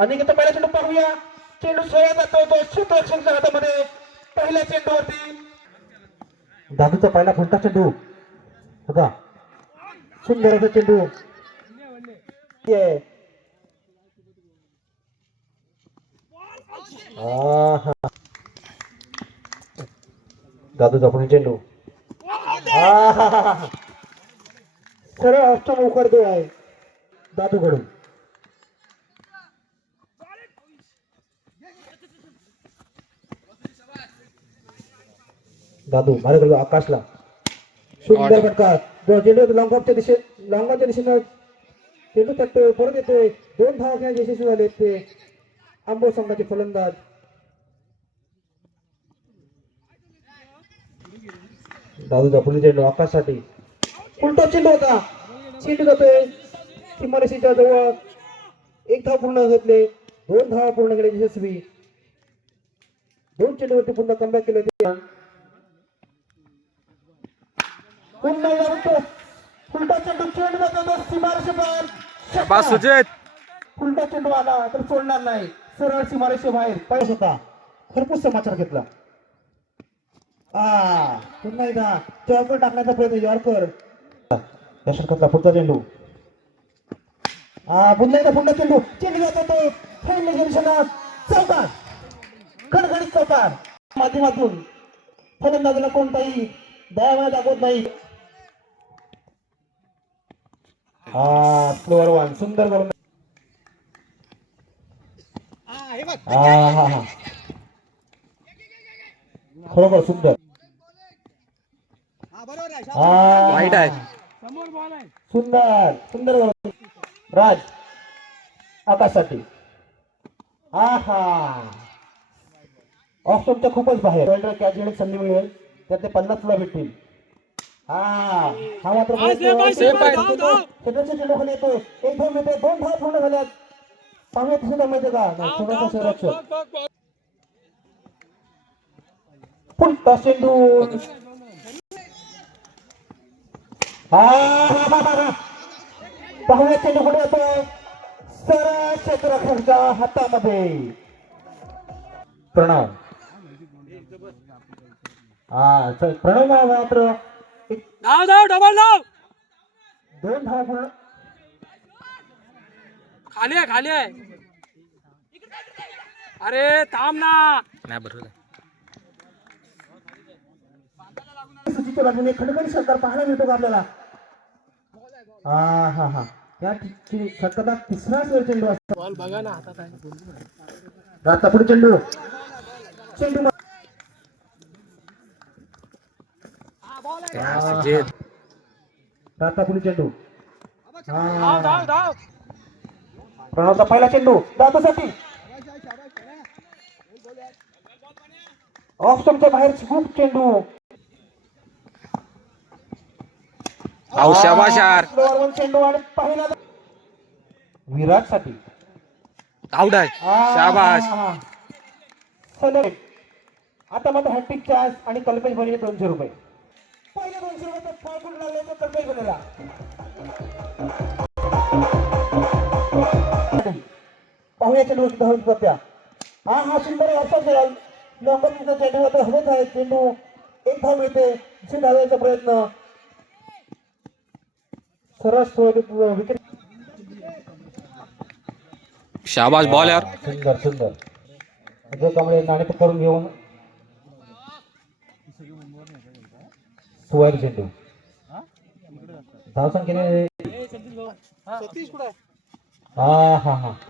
अनेक पहिला चेंडू पाहूया. चेंडू सोया जातो तो क्षेत्ररक्षकाच्या हातामध्ये. पहिल्या चेंडूवरती दादूचा पहिला फुलटा चेंडू होता. सुंदर असा चेंडू दादूचा पुढील चेंडू सरळ ऑप्शन उकडतो आहे दादू कडून. दादू मारे आकाशला सुंदर फटका. चेंडू लॉंगॉपच्या दिशेनं चेंडू तटतोय परत येतोय. 2 धावा खेळण्याचे यशस्वी झाले ते आंबो संघाचे फलंदाज. दादूचा पुढील चेंडू आकाशसाठी उलटा चेंडू होता. चेंडू जातोय सीमारेषेच्या जवळ. 1 धाव पूर्ण घेतले. 2 धावा पूर्ण केले यशस्वी. 2 चेंडूवरती पुन्हा कमबॅक केले. उलटा चेंडू जातो सीमारेषेबाहेर. उलटा चेंडू आला तर सोडणार नाही. सरळ सीमारेषेबाहेर पाहिजे होता. भरपूर समाचार घेतला. पुन्हा एकदा चौकर टाकण्याचा प्रयत्न यॉर्कर. या षटकातला पुढचा चेंडू पुन्हा एकदा चेंडू जातो तो चौकार. खणखणीत चौकार माध्यमातून फलंदाजाला कोणताही दयामाया दाखवत नाही. स्लोअर वन सुंदर करून खरोखर सुंदर. वाईट आहे. सुंदर सुंदर राज आकाशसाठी. ऑप्शनच्या खूपच बाहेर. कॅच घेण्याची संधी मिळेल. त्यात 50 तुला भेटतील. हा मात्र चेंडू खाली येतोय. 1 धाव मिळते. 2 धाव पूर्ण झाल्यात. पाहूया सुद्धा माहिती का संरक्षक पुलटा चेंडू. पाहूया चेंडू कुठे येतोय. सरळ क्षेत्ररक्षकाच्या हातामध्ये. प्रणव प्रणव मात्र डबल धाव. 2 धाव पूर्ण. खाली आहे. अरे थांब ना. नाही बरोबर. सुचीच्या बाजूने खणखणी सरकार पाहायला मिळतो का आपल्याला. या षटकात तिसरा चेंडू असतो. बघा ना हातात आहे. आता पुढे चेंडू आता पुढे चेंडू. प्रणवचा पहिला चेंडू दादूसाठी. ऑफ स्टंपच्या बाहेर खूप चेंडू. चेंडू आणि पहिला विराट साठी आउट आहे. शाबाश. आता मात्र हॅट्रिक चान्स आणि कल्पेश बनेले 200 रुपये. पहिले 200 रुपये फायकून लागले तर कल्पेश बनेला. पाहूया चेंडू धावून सत्या. सुंदर असा लॉंगरचा चेंडू आता हवेत आहे. चेंडू 1 धाव मिळते. धावायचा प्रयत्न सरस विकेट. शाबाश बॉल यार. सुंदर सुंदर अजय कांबळे नाणेफेक करून घेऊन सुवारी चेंडू. धावसंख्येने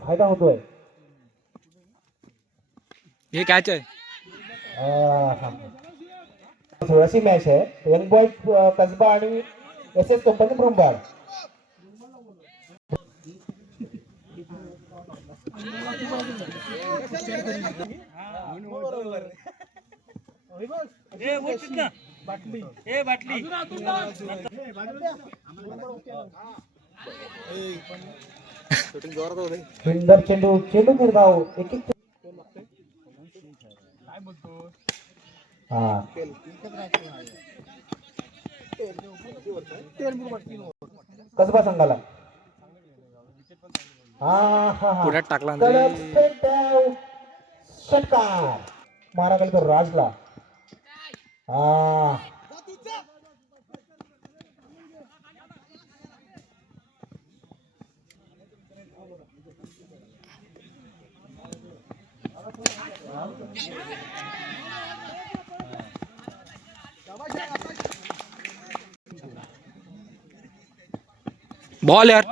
फायदा होतोय. हे कॅच आहे. 16वी मॅच आहे. यंग बॉय कसबा आणि SS कंपनी ब्रुंबाड. सुंदर चेंडू निर्धाव. एक कसबा संघाला. हा हा हा पुढ्यात टाकला ना कडक रे. straight down. षटकार मारा गेला तो राजला. हा बॉल यार.